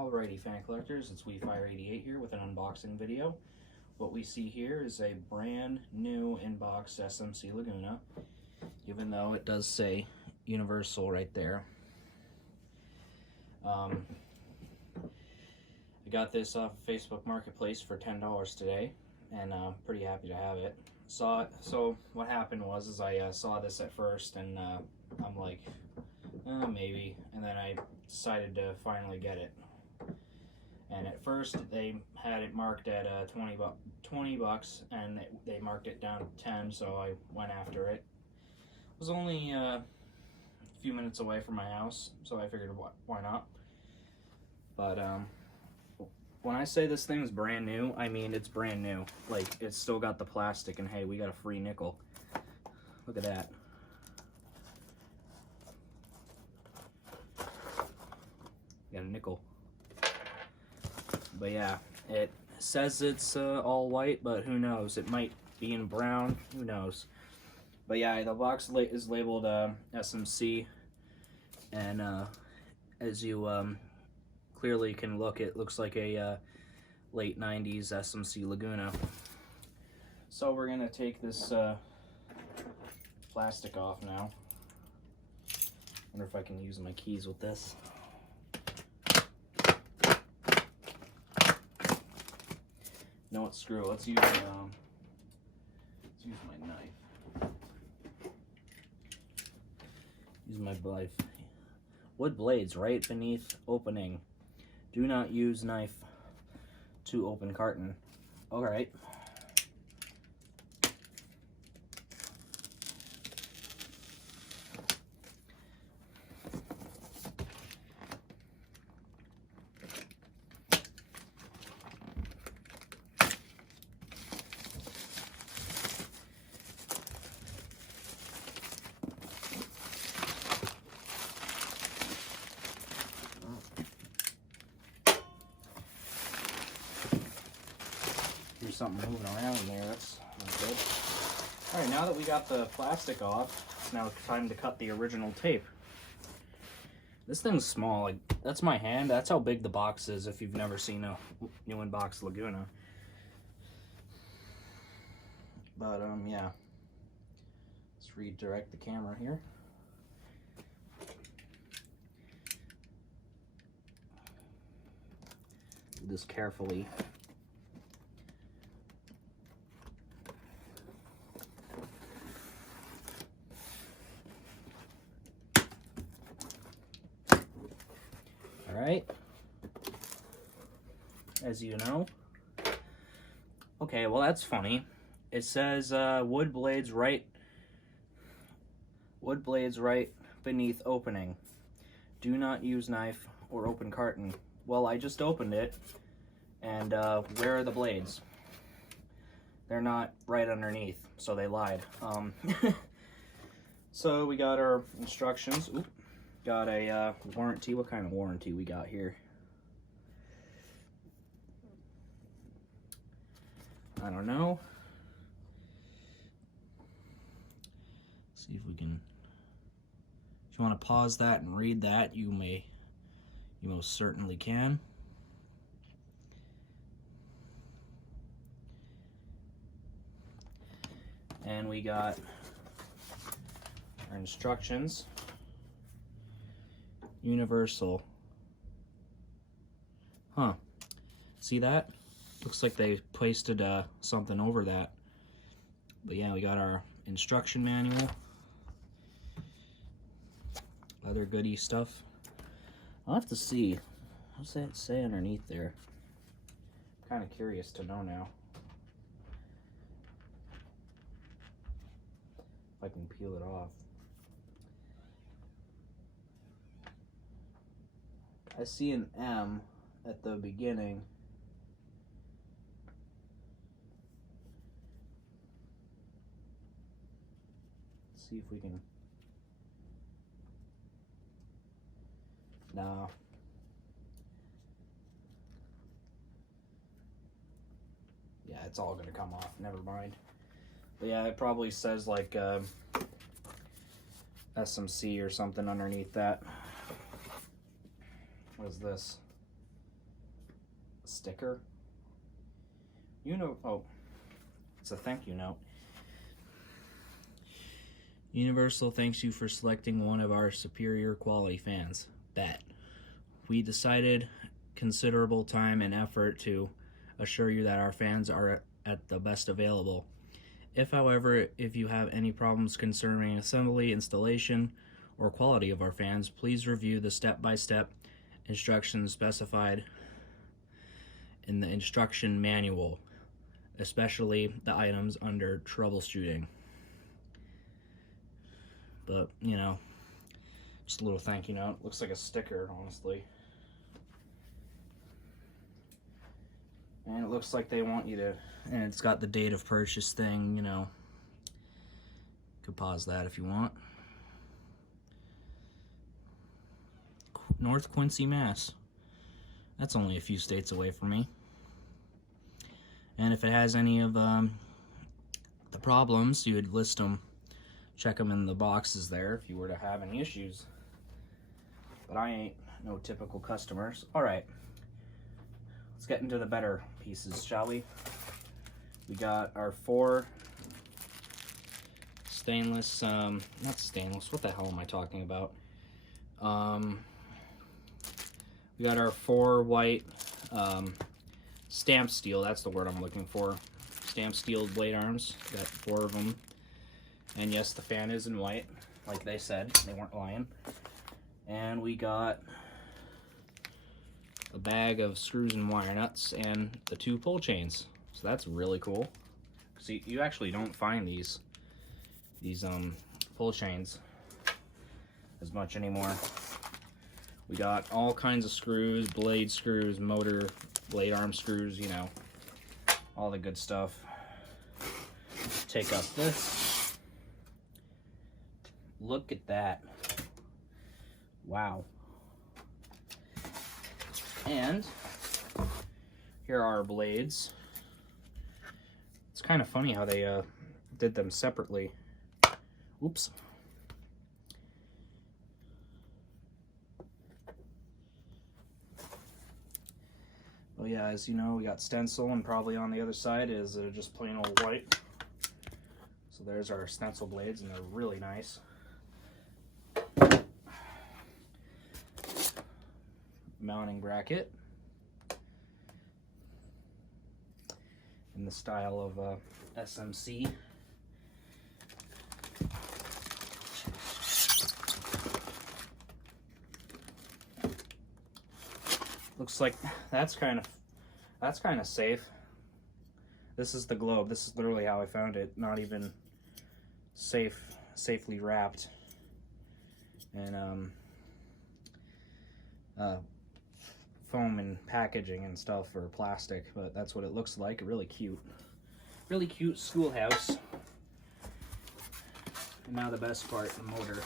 Alrighty, fan collectors, it's WeFire88 here with an unboxing video. What we see here is a brand new in-box S.M.C Laguna, even though it does say Universal right there. I got this off Facebook Marketplace for $10 today, and I'm pretty happy to have it. So what happened was I saw this at first, and I'm like, maybe, and then I decided to finally get it. And at first they had it marked at 20 bucks, and they marked it down to 10, so I went after it. It was only a few minutes away from my house, so I figured why not. But when I say this thing's brand new, I mean it's brand new. Like, it's still got the plastic, and hey, we got a free nickel. Look at that. Got a nickel. But yeah, it says it's all white, but who knows? It might be in brown. Who knows? But yeah, the box is labeled S.M.C, and as you clearly can look, it looks like a late 90s S.M.C Laguna. So we're gonna take this plastic off now. Wonder if I can use my keys with this. No, what, screw it. Let's use my knife. Use my knife. Wood blades right beneath opening. Do not use knife to open carton. All right. There's something moving around in there. That's not good. All right, now that we got the plastic off, it's now time to cut the original tape. This thing's small. Like, that's my hand. That's how big the box is if you've never seen a new in-box Laguna. But yeah. Let's redirect the camera here. Do this carefully. Alright, as you know. Okay, well, that's funny. It says wood blades right beneath opening. Do not use knife or open carton. Well, I just opened it, and where are the blades? They're not right underneath, so they lied. So we got our instructions. Oop. Got a warranty. What kind of warranty we got here? I don't know. See if we can. If you want to pause that and read that, you most certainly can. And we got our instructions. Universal. Huh. See that? Looks like they pasted something over that. But yeah, we got our instruction manual. Other goodie stuff. I'll have to see. What's that say underneath there? I'm kind of curious to know now. If I can peel it off. I see an M at the beginning. Let's see if we can. No. Yeah, it's all gonna come off. Never mind. But yeah, it probably says like S.M.C or something underneath that. What is this? Sticker. Oh, it's a thank you note. Universal thanks you for selecting one of our superior quality fans. Bet. We decided considerable time and effort to assure you that our fans are at the best available. However, if you have any problems concerning assembly, installation, or quality of our fans, please review the step-by-step instructions specified in the instruction manual, especially the items under troubleshooting. But, you know, just a little thank you note. Looks like a sticker, honestly. And it looks like they want you to, and it's got the date of purchase thing, you know. Could pause that if you want. North Quincy, Mass. That's only a few states away from me. And if it has any of the problems, you would list them, check them in the boxes there if you were to have any issues. But I ain't no typical customers. All right, let's get into the better pieces, shall we? We got our 4 stainless, not stainless, what the hell am I talking about? We got our 4 white stamped steel, that's the word I'm looking for. Stamped steel blade arms, got 4 of them. And yes, the fan is in white, like they said, they weren't lying. And we got a bag of screws and wire nuts and the 2 pull chains. So that's really cool. See, you actually don't find these pull chains as much anymore. We got all kinds of screws, blade screws, motor, blade arm screws, you know, all the good stuff. Take up this. Look at that. Wow. And here are our blades. It's kind of funny how they did them separately. Oops. Well, yeah, as you know, we got stencil, and probably on the other side is just plain old white. So there's our stencil blades, and they're really nice. Mounting bracket in the style of S.M.C. Looks like that's kind of safe. This is the globe. This is literally how I found it. Not even safely wrapped. And foam and packaging and stuff, or plastic, but that's what it looks like. Really cute schoolhouse. And now the best part, the motor.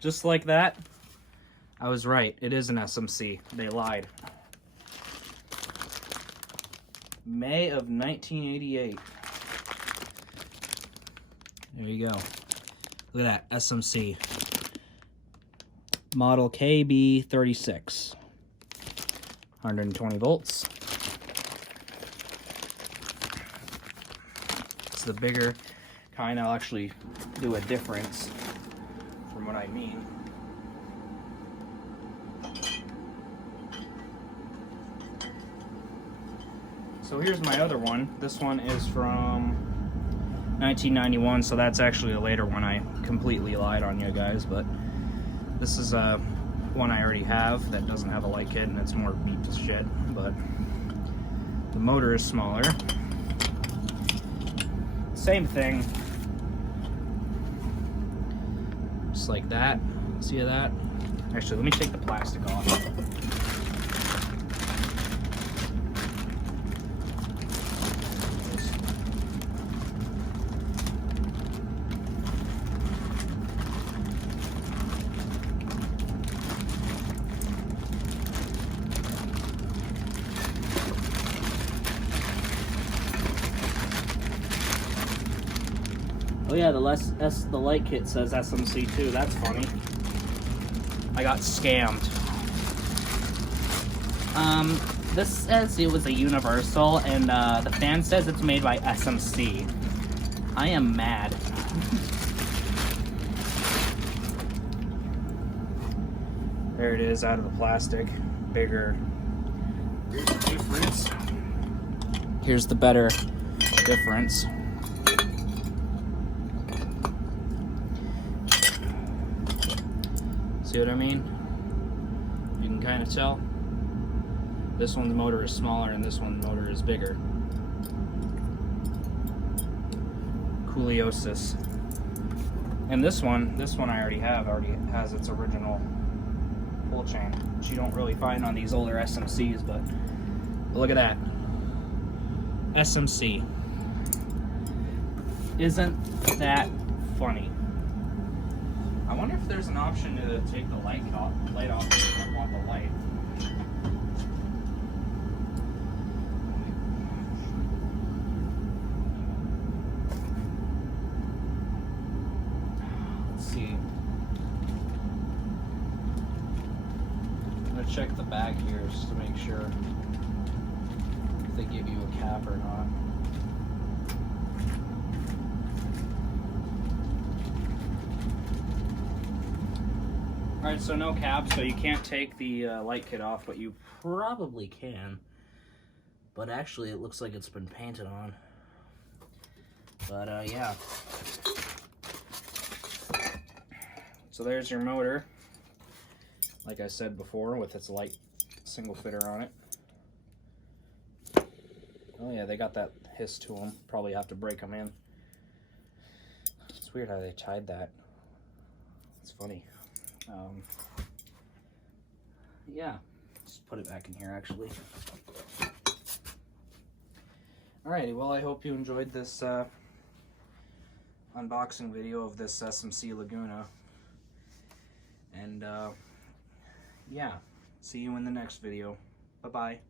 Just like that, I was right. It is an S.M.C. They lied. May of 1988. There you go. Look at that, S.M.C. Model KB36. 120 volts. It's the bigger kind. I'll actually do a difference from what I mean. So here's my other one. This one is from 1991, so that's actually a later one. I completely lied on you guys, but this is one I already have that doesn't have a light kit, and it's more beat to shit, but the motor is smaller. Same thing. Just like that. See that? Actually, let me take the plastic off. Oh yeah, the light kit says S.M.C too. That's funny. I got scammed. This says it was a universal, and the fan says it's made by S.M.C. I am mad. There it is, out of the plastic. Bigger difference. Here's the better difference. See what I mean? You can kind of tell. This one's motor is smaller and this one's motor is bigger. Cooliosis. And this one I already has its original pull chain, which you don't really find on these older S.M.Cs, but look at that. S.M.C. Isn't that funny? I wonder if there's an option to take the light off if you don't want the light. Let's see. I'm gonna check the bag here just to make sure if they give you a cap or not. Alright, so no cap, so you can't take the light kit off, but you probably can. But actually, it looks like it's been painted on. But yeah. So there's your motor. Like I said before, with its light single fitter on it. Oh yeah, they got that hiss to them. Probably have to break them in. It's weird how they tied that. It's funny. Yeah, just put it back in here actually. Alrighty, well I hope you enjoyed this unboxing video of this S.M.C Laguna. And yeah, see you in the next video. Bye-bye.